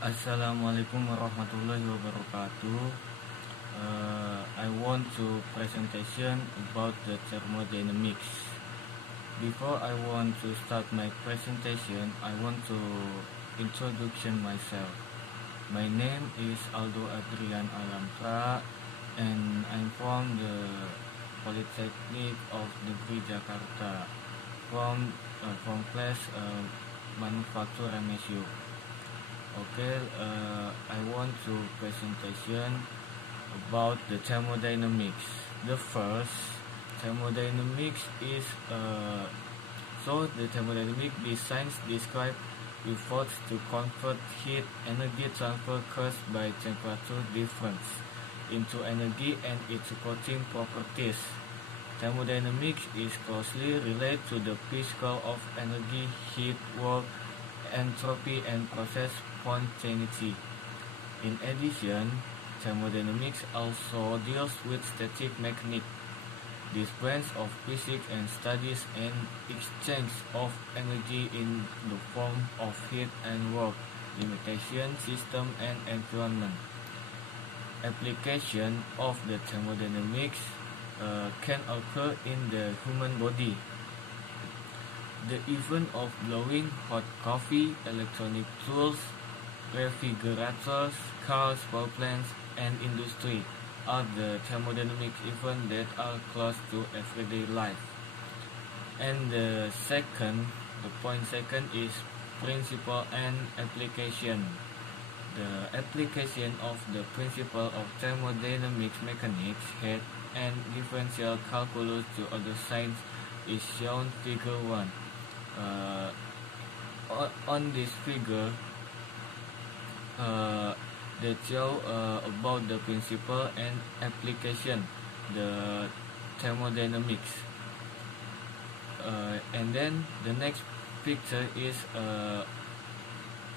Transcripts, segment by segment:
Assalamualaikum warahmatullahi wabarakatuh. I want to presentation about the thermodynamics. Before I want to start my presentation, I want to introduction myself. My name is Aldo Adrian Alamtra, and I'm from the Polytechnic of Negeri Jakarta, from class Manufacture MSU. Okay, I want to presentation about the thermodynamics. The first thermodynamics is the thermodynamic science describe efforts to convert heat energy transfer caused by temperature difference into energy and its supporting properties. Thermodynamics is closely related to the physics of energy, heat, work, entropy, and process spontaneity. In addition, thermodynamics also deals with static mechanics. This branch of physics and studies an exchange of energy in the form of heat and work, limitation, system, and environment. Application of the thermodynamics can occur in the human body. The event of blowing hot coffee, electronic tools, refrigerators, cars, power plants, and industry are the thermodynamic events that are close to everyday life. And the point second is principle and application. The application of the principle of thermodynamics mechanics, heat, and differential calculus to other science is shown figure 1. On this figure, that show about the principle and application, the thermodynamics. And then the next picture is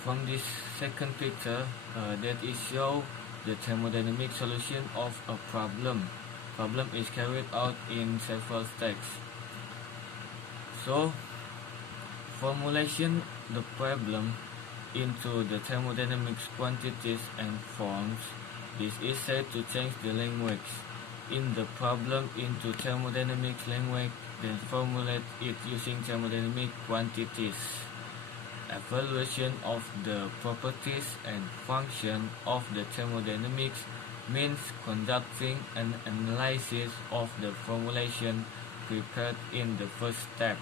from this second picture that is show the thermodynamic solution of a problem. Problem is carried out in several steps. So, formulation the problem into the thermodynamics quantities and forms. This is said to change the language in the problem into thermodynamics language, then formulate it using thermodynamic quantities. Evaluation of the properties and function of the thermodynamics means conducting an analysis of the formulation prepared in the first step.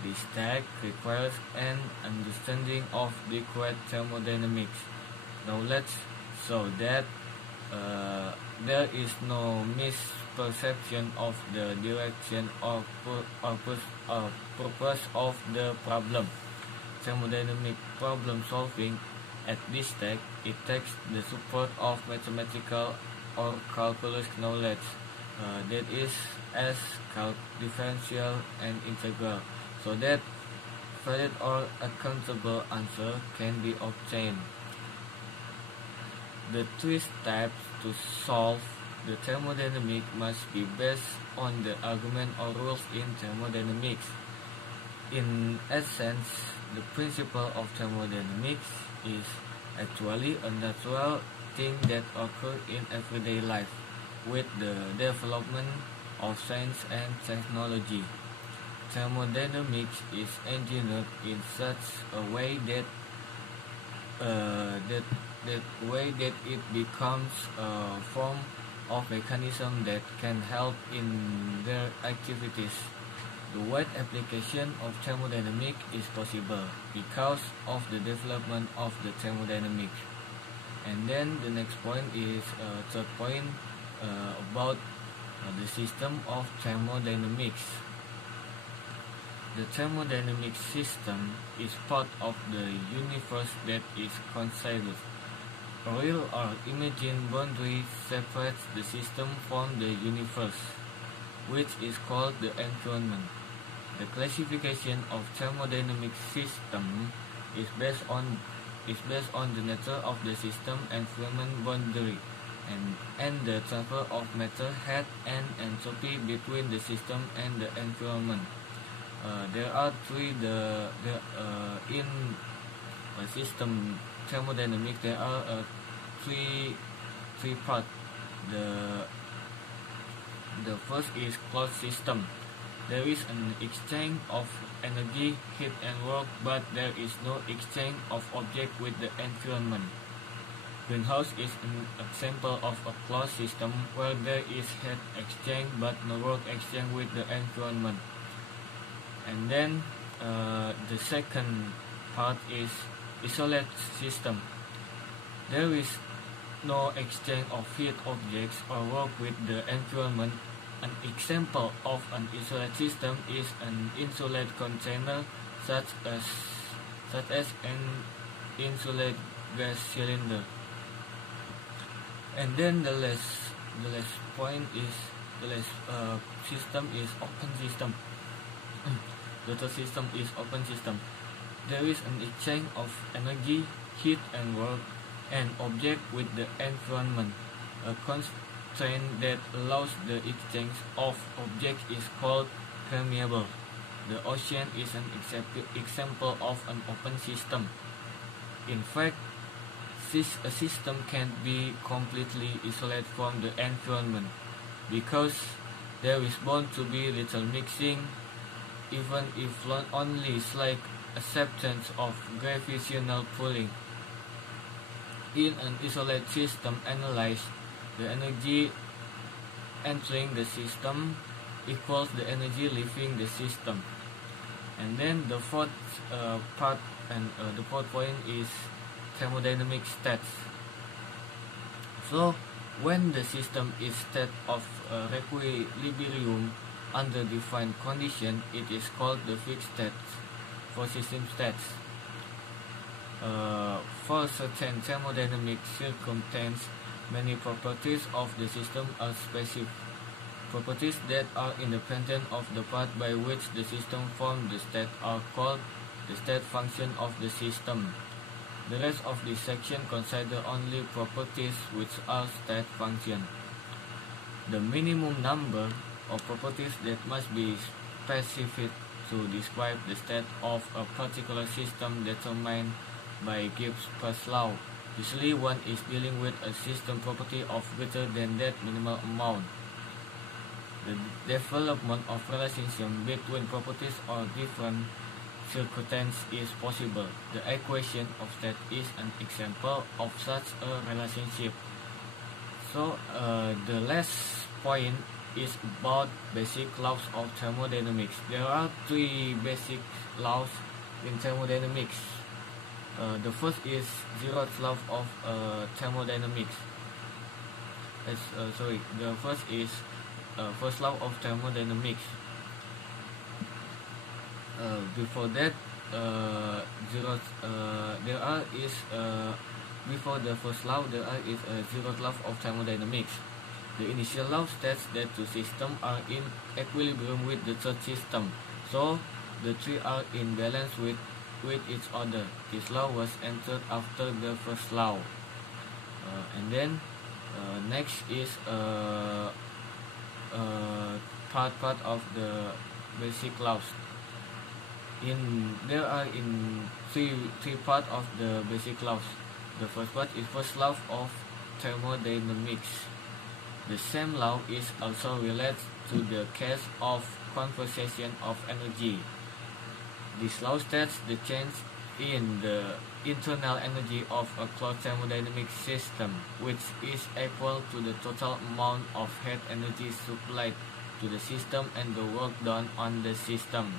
This step requires an understanding of required thermodynamics knowledge so that there is no misperception of the direction or purpose of the problem. Thermodynamic problem solving at this step, it takes the support of mathematical or calculus knowledge, that is as differential and integral, so that valid or accountable answer can be obtained. The three steps to solve the thermodynamic must be based on the argument or rules in thermodynamics. In essence, the principle of thermodynamics is actually a natural thing that occurs in everyday life with the development of science and technology. Thermodynamics is engineered in such a way that it becomes a form of mechanism that can help in their activities. The wide application of thermodynamics is possible because of the development of the thermodynamics. And then the next point is third point about the system of thermodynamics. The thermodynamic system is part of the universe that is considered. A real or imagined boundary separates the system from the universe, which is called the environment. The classification of thermodynamic system is based on the nature of the system environment boundary and the transfer of matter, heat, and entropy between the system and the environment. There are three system thermodynamics, there are three parts. The first is closed system. There is an exchange of energy, heat and work, but there is no exchange of object with the environment. Greenhouse is an example of a closed system where there is heat exchange but no work exchange with the environment. And then the second part is isolated system. There is no exchange of heat objects or work with the environment. An example of an isolated system is an insulated container such as an insulated gas cylinder. And then the last point is system is open system. The third system is open system. There is an exchange of energy, heat and work and object with the environment. A constraint that allows the exchange of objects is called permeable. The ocean is an example of an open system. In fact, a system can be completely isolated from the environment because there is bound to be little mixing, even if only slight acceptance of gravitational pulling. In an isolated system analyzed, the energy entering the system equals the energy leaving the system. And then the fourth part and the fourth point is thermodynamic states. So when the system is state of equilibrium under defined condition, it is called the fixed state for system states. For certain thermodynamic circumstances, many properties of the system are specific properties that are independent of the path by which the system formed the state are called the state function of the system. The rest of this section consider only properties which are state function. The minimum number of properties that must be specified to describe the state of a particular system determined by Gibbs' law. Usually one is dealing with a system property of greater than that minimal amount. The development of relationship between properties or different circumstances is possible. The equation of state is an example of such a relationship. So the last point is about basic laws of thermodynamics. There are three basic laws in thermodynamics. The first is zeroth law of thermodynamics. The first is first law of thermodynamics. Before that, before the first law, there is a zeroth law of thermodynamics. The initial law states that two systems are in equilibrium with the third system, so the three are in balance with each other. This law was entered after the first law. And then next is part of the basic laws. There are three part of the basic laws. The first part is first law of thermodynamics. The same law is also related to the case of conservation of energy. This law states the change in the internal energy of a closed thermodynamic system, which is equal to the total amount of heat energy supplied to the system and the work done on the system.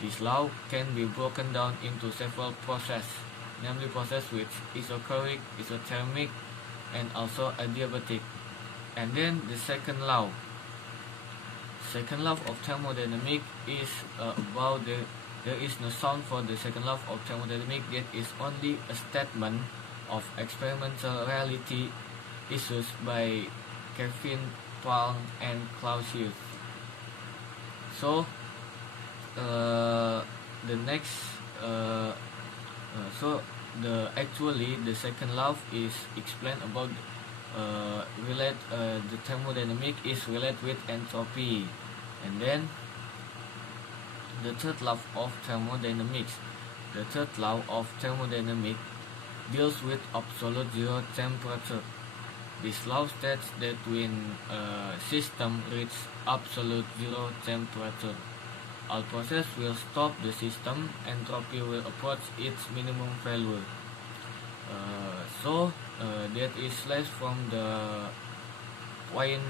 This law can be broken down into several processes, namely processes with isochloric, isothermic, and also adiabatic. And then the second law of thermodynamics is about there is no sound for the second law of thermodynamics. That is only a statement of experimental reality issued by Kelvin, Planck, and Clausius. So the second law is explained about the thermodynamic is related with entropy. And then the third law of thermodynamics, The third law of thermodynamics deals with absolute zero temperature. This law states that when a system reaches absolute zero temperature, all process will stop the system, entropy will approach its minimum value. That is less from the point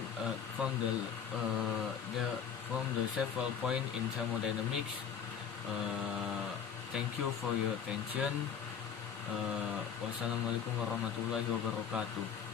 from the several point in thermodynamics. Thank you for your attention. Wassalamualaikum warahmatullahi wabarakatuh.